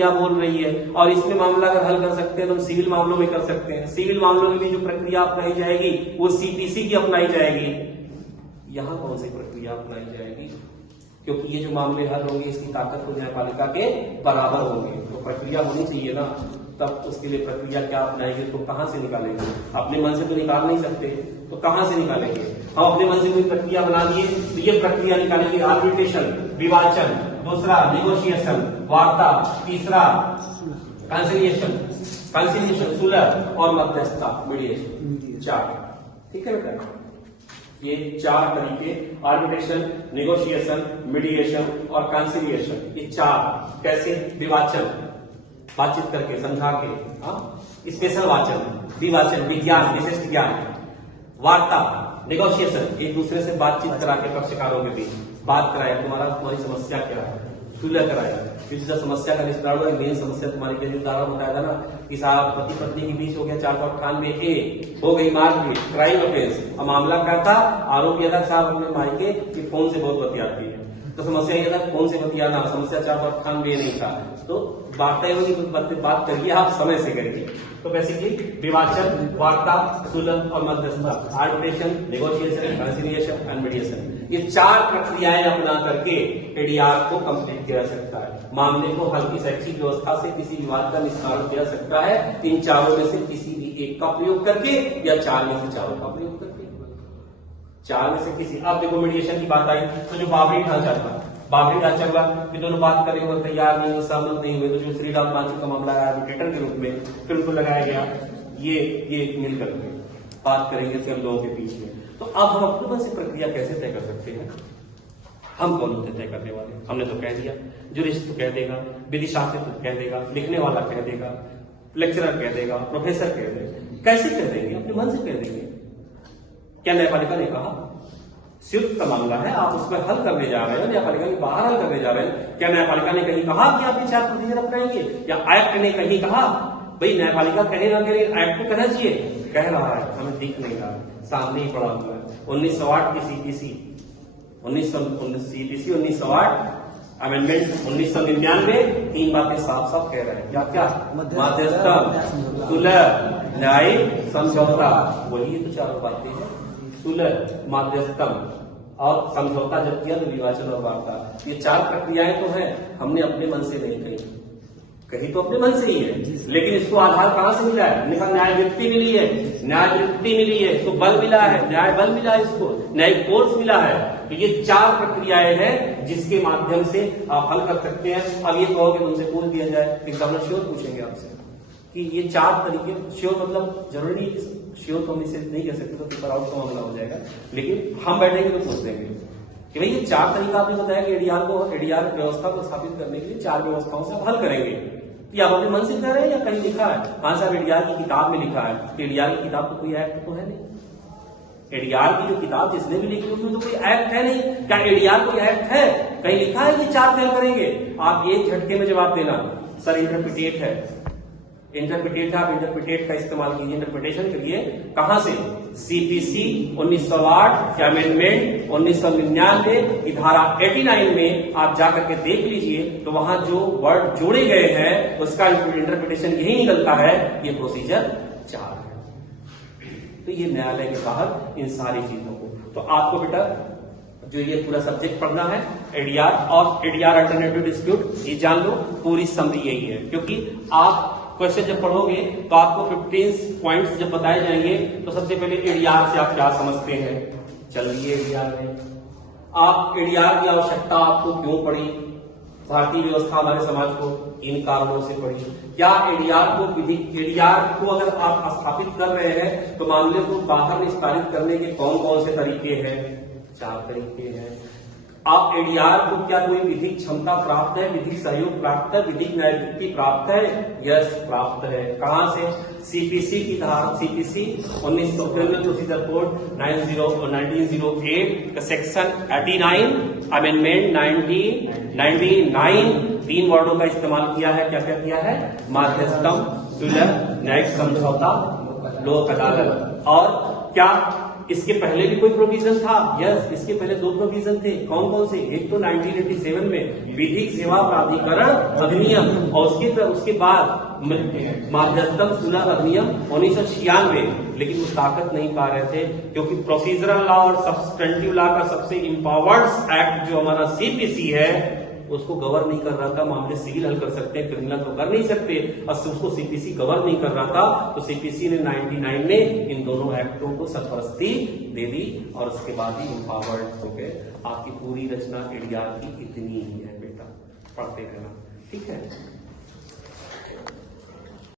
क्या बोल रही है, और इसमें मामला अगर हल कर सकते हैं तो हम सिविल मामलों में कर सकते हैं। सिविल मामलों में भी जो प्रक्रिया अपनाई जाएगी वो सीपीसी की अपनाई जाएगी। यहाँ कौन सी प्रक्रिया अपनाई जाएगी, क्योंकि ये जो मामले हल होंगे इसकी ताकत तो न्यायपालिका के बराबर होंगे, तो प्रक्रिया होनी चाहिए ना। तब उसके लिए प्रक्रिया क्या अपनाएंगे, तो कहां से निकालेंगे, अपने मन से तो निकाल नहीं सकते, तो कहां से निकालेंगे। हम अपने मन से कोई प्रक्रिया बना दिए तो ये प्रक्रिया निकालेंगे, आर्बिट्रेशन विवाचन, दूसरा निगोशिएशन वार्ता, तीसरा कंसिलिएशन सुलह, और मध्यस्थता मीडिएशन। 4, ठीक है बेटा, ये 4 तरीके, आर्बिट्रेशन, निगोशिएशन, मीडिएशन और कंसिलिएशन, ये 4 कैसे, विवाचन बातचीत करके समझा के, स्पेशल वाचन, विवाचन विज्ञान विशिष्ट ज्ञान, वार्ता नेगोशिएशन एक दूसरे से बातचीत करा के पक्षकारों के बीच बात कराया, तुम्हारी समस्या क्या है, सुलह कराया, फिर जब समस्या का निस्तारण हुआ, मेन समस्या तुम्हारी के उदाहरण बताया था ना कि साहब पति पत्नी के बीच हो गया 498A, हो गई मारपीट, क्राइम ऑफेंस। अब मामला क्या था, आरोपी अलग साहब अपने मायके की फोन से बहुत बतियाती है, तो समस्या ये था फोन से बतियाना, समस्या 498 नहीं था, तो बातें होगी बात करिए आप समय से करिए। तो बेसिकली विवाचन, वार्ता, सुलह और मध्यस्थता, arbitration, negotiation, conciliation and mediation, ये 4 प्रक्रियाएं अपना करके एडीआर को कंप्लीट किया जा सकता है। मामले को हल्की शैक्षिक व्यवस्था से किसी विवाद का निस्तारण किया जा सकता है इन 4 में से किसी भी एक का प्रयोग करके, या 4 में से 4 का प्रयोग करके, 4 में से किसी। अब देखो मीडिएशन की बात आई तो जो बाबरी ढांचा था, बाबरी ढांचा हुआ कि दोनों बात करें और तैयार नहीं हुए, सहमत नहीं हुए, तो जो श्री राम पांचू का मामला है आर्बिट्रेटर के रूप में फिर उनको लगाया गया, ये मिल करके बात करेंगे फिर हम लोगों के बीच में। तो अब हम अपने मन से प्रक्रिया कैसे तय कर सकते हैं, हम कौन होते तय करने वाले, हमने तो कह दिया, जुरिस्ट तो कह देगा, विधि शास्त्र तो कह देगा, लिखने वाला कह देगा, लेक्चरर कह देगा, प्रोफेसर कह देगा, कैसे कह देंगे, अपने मन से कह देंगे। क्या न्यायपालिका ने कहा सिर्फ का मामला है, आप उसमें हल करने जा रहे हो, न्यायपालिका के बाहर हल करने जा रहे हैं, क्या न्यायपालिका ने कहीं कहा कि आप ये 4 प्रोसीजर अपनाएंगे, या एक्ट ने कहीं कहा, भाई न्यायपालिका कहे ना करे, एक्ट को कहना चाहिए, कह रहा है, हमें दिख नहीं रहा, सामने ही पड़ा हुआ है। 1908 की सीपीसी 1908 अमेंडमेंट 1999, 3 बातें साफ साफ कह रहे हैं, क्या क्या, मध्यस्थता, सुलह, न्यायिक समझौता, वही तो 4 बातें हैं, सुलह, मध्यस्थम और समझौता जब किया तो विवाचन और वार्ता। ये 4 प्रक्रियाएं तो हैं, हमने अपने मन से नहीं कही तो अपने मन से ही है, लेकिन इसको आधार कहां से मिला है, न्याय वृत्ति मिली है, न्याय वृत्ति मिली है, इसको बल मिला है, न्याय बल मिला है, इसको न्यायिक फोर्स मिला है। तो ये 4 प्रक्रियाएं हैं जिसके माध्यम से आप हल कर सकते हैं। अब ये कहो कि तुमसे पूछ दिया जाए, एग्जामिनर श्योर पूछेंगे आपसे कि ये 4 तरीके, श्योर मतलब जरूरी, श्योर तो हम इसे नहीं कह सकते, तो पेपर आउट का मामला हो जाएगा, लेकिन हम बैठेंगे तो पूछ देंगे कि भाई ये 4 तरीका आपने बताया कि एडीआर व्यवस्था को स्थापित करने के लिए 4 व्यवस्थाओं से आप हल करेंगे, कि आप अपने मन से कह रहे हैं या कहीं लिखा है, हाँ साहब एडीआर की किताब में लिखा है, एडीआर की किताब तो कोई एक्ट तो है नहीं, एडीआर की जो किताब जिसने भी लिखी उसमें तो कोई एक्ट है नहीं, क्या एडीआर कोई एक्ट है, कहीं लिखा है कि 4 फेल करेंगे। आप ये झटके में जवाब देना सर इंटरप्रिटेट है, आप इंटरप्रिटेट का इस्तेमाल कीजिए, इंटरप्रिटेशन करिए, कहां से, सीपीसी 1908 अमेंडमेंट 1999 की धारा 89 में आप जाकर के देख लीजिए, तो वहां जो वर्ड जोड़े गए हैं उसका इंटरप्रिटेशन यही निकलता है, ये प्रोसीजर 4 है। तो ये न्यायालय के बाहर इन सारी चीजों को, तो आपको बेटा जो ये पूरा सब्जेक्ट पढ़ना है एडीआर और एडीआर अल्टरनेटिव डिस्प्यूट, ये जान लो, पूरी समरी यही है, क्योंकि आप क्वेश्चन जब पढ़ोगे तो आपको 15 पॉइंट्स जब बताए जाएंगे तो सबसे पहले एडीआर से आप क्या समझते हैं, चलिए एडीआर में आप एडीआर की आवश्यकता आपको क्यों पड़ी, भारतीय व्यवस्था हमारे समाज को इन कारणों से पड़ी, क्या एडीआर को अगर आप स्थापित कर रहे हैं तो मामले को बाहर निस्तारित करने के कौन कौन से तरीके हैं, 4 तरीके हैं। आप एडीआर को क्या कोई विधिक क्षमता प्राप्त है, विधिक सहयोग प्राप्त है, विधिक न्यायवृत्ति प्राप्त है, यस प्राप्त है, कहां से, सीपीसी की धारा, सीपीसी 1993 प्रोसीजर कोड 1908 का सेक्शन 89 अमेंडमेंट 1999 3 वर्डों का इस्तेमाल किया है, क्या क्या किया है, मध्यस्थम, सुलह, न्यायिक समझौता, लोक अदालत, और क्या इसके पहले भी कोई प्रोविजन था? यस, इसके पहले 2 प्रोविजन थे। कौन कौन से? एक तो 1987 में विधिक सेवा प्राधिकरण अधिनियम, और उसके बाद मध्यस्थम सुलह अधिनियम 1996। लेकिन वो ताकत नहीं पा रहे थे, क्योंकि प्रोसीजरल लॉ और सब्सटेंटिव लॉ का सबसे इम्पावर्ड एक्ट जो हमारा सीपीसी है, उसको कवर नहीं कर रहा था। मामले सिविल हल कर सकते हैं, क्रिमिनल तो कर नहीं सकते, और उसको सीपीसी कवर नहीं कर रहा था। तो सीपीसी ने 99 में इन दोनों एक्टों को सरपरस्ती दे दी, और उसके बाद ही इम्पावर्ड हो गए। आपकी पूरी रचना एडीआर की इतनी ही है बेटा, पढ़ते रहना, ठीक है।